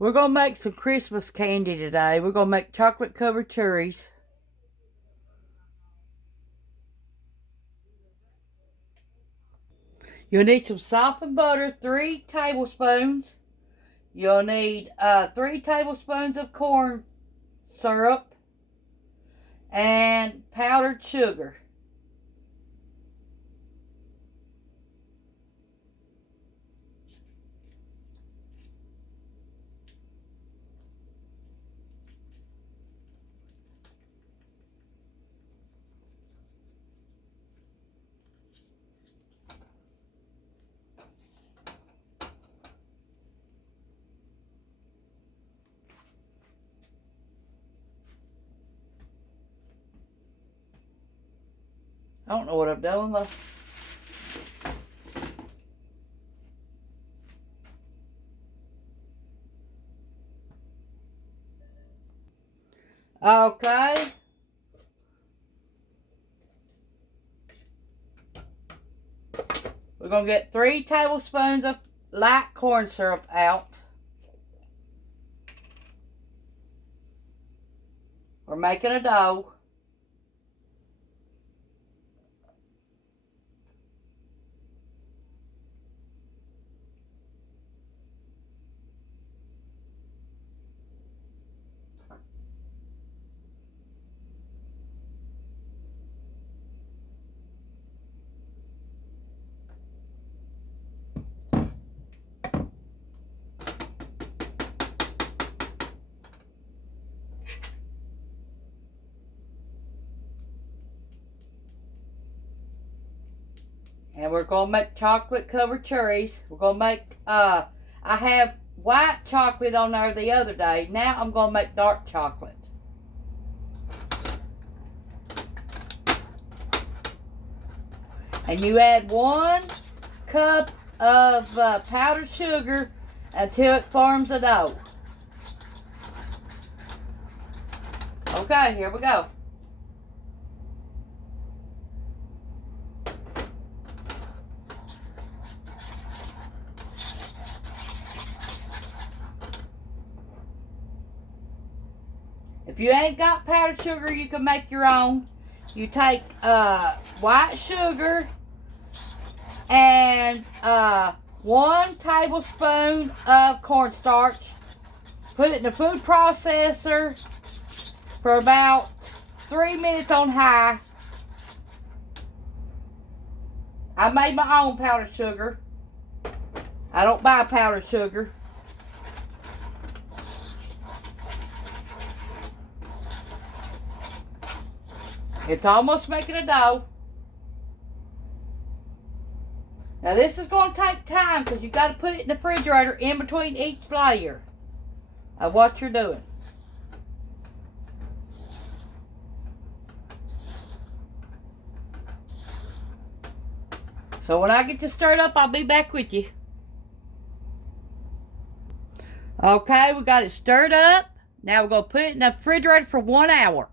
We're going to make some Christmas candy today. We're going to make chocolate covered cherries. You'll need some softened butter, 3 tablespoons. You'll need 3 tablespoons of corn syrup and powdered sugar. I don't know what I'm doing, but okay. We're going to get 3 tablespoons of light corn syrup out. We're making a dough. And we're going to make chocolate covered cherries. We're going to make, I have white chocolate on there the other day. Now I'm going to make dark chocolate. And you add 1 cup of powdered sugar until it forms a dough. Okay, here we go. If you ain't got powdered sugar, you can make your own. You take white sugar and 1 tablespoon of cornstarch. Put it in the food processor for about 3 minutes on high. I made my own powdered sugar. I don't buy powdered sugar. It's almost making a dough. Now this is going to take time because you got to put it in the refrigerator in between each layer of what you're doing. So when I get this stirred up, I'll be back with you. Okay, we got it stirred up. Now we're going to put it in the refrigerator for 1 hour.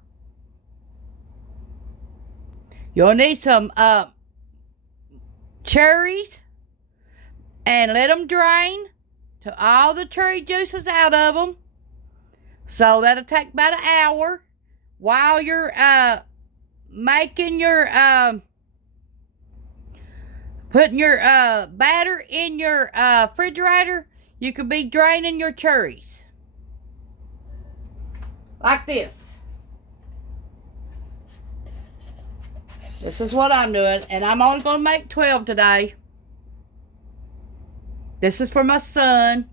You'll need some cherries and let them drain to all the cherry juices out of them. So that'll take about an hour while you're making your putting your batter in your refrigerator. You could be draining your cherries like this. This is what I'm doing, and I'm only going to make 12 today. This is for my son.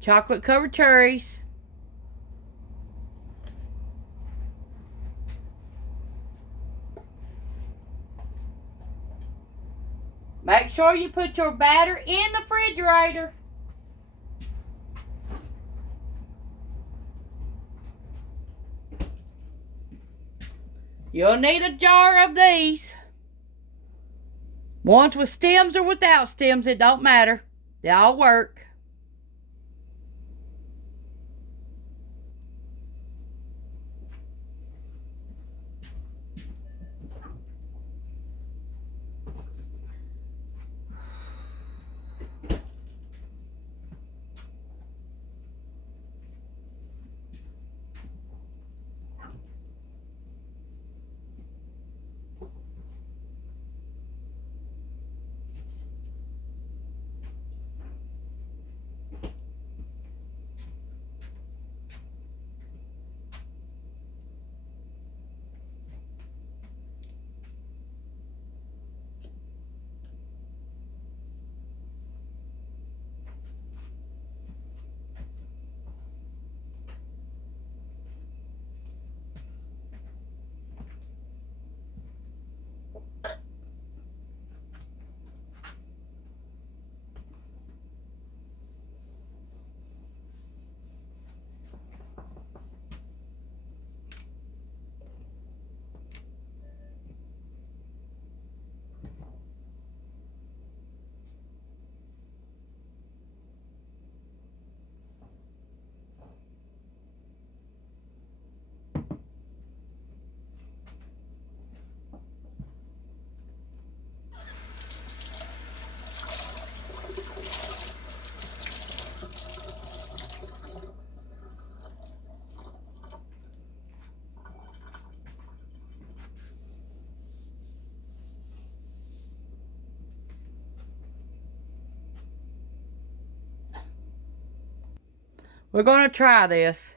Chocolate covered cherries. Make sure you put your batter in the refrigerator. You'll need a jar of these. Ones with stems or without stems, it don't matter. They all work. We're going to try this.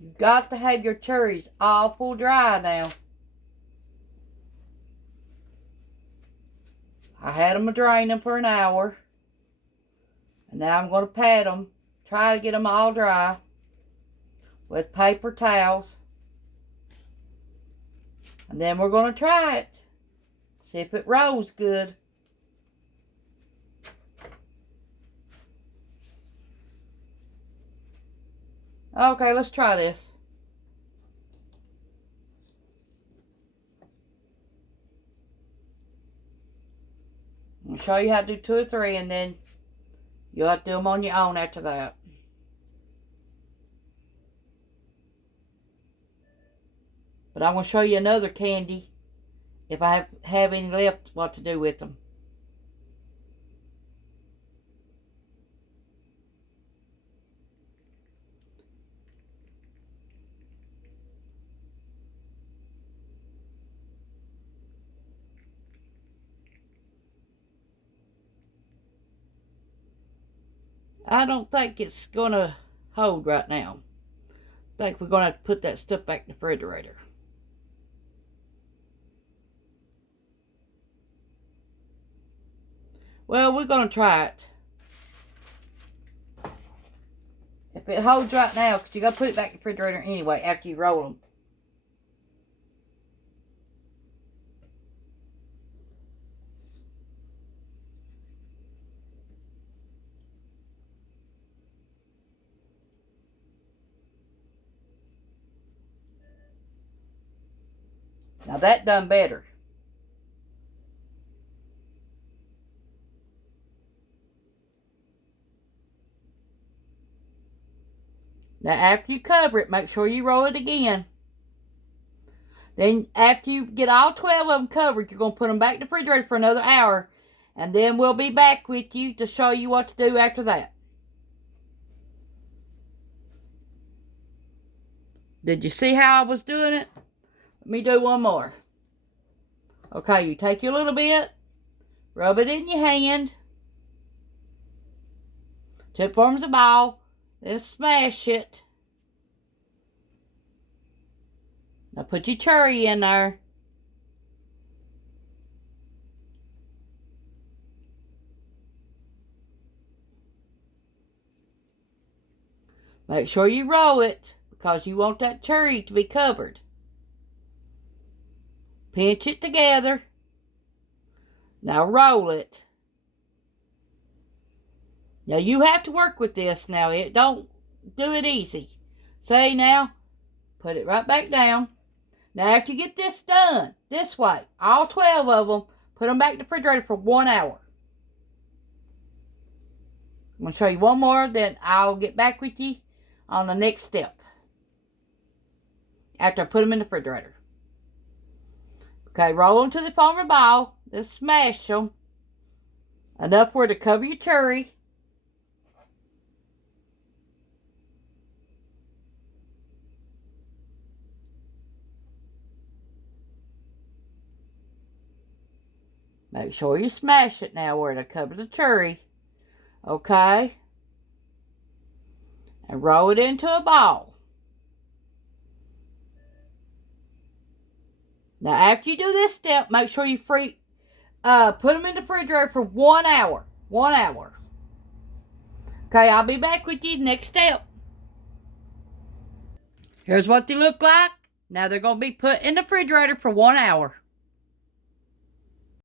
You've got to have your cherries awful dry now. I had them draining for an hour. And now I'm going to pat them. Try to get them all dry with paper towels. And then we're going to try it. See if it rolls good. Okay, let's try this. I'm going to show you how to do 2 or 3, and then you'll have to do them on your own after that. But I'm going to show you another candy, if I have any left, what to do with them. I don't think it's going to hold right now. I think we're going to have to put that stuff back in the refrigerator. Well, we're going to try it. If it holds right now, because you got to put it back in the refrigerator anyway after you roll them. Now that done better. Now after you cover it, make sure you roll it again. Then after you get all 12 of them covered, you're going to put them back in the refrigerator for another hour. And then we'll be back with you to show you what to do after that. Did you see how I was doing it? Let me do one more. Okay, you take your little bit, rub it in your hand, till it forms a ball, then smash it. Now put your cherry in there. Make sure you roll it, because you want that cherry to be covered. Pinch it together. Now roll it. Now you have to work with this now. Don't do it easy. See now? Put it right back down. Now after you get this done, this way, all 12 of them, put them back in the refrigerator for 1 hour. I'm going to show you one more, then I'll get back with you on the next step. After I put them in the refrigerator. Okay, roll them to the form of a ball. Then smash them. Enough where to cover your cherry. Make sure you smash it now where to cover the cherry. Okay? And roll it into a ball. Now, after you do this step, make sure you put them in the refrigerator for 1 hour. 1 hour. Okay, I'll be back with you next step. Here's what they look like. Now they're going to be put in the refrigerator for 1 hour.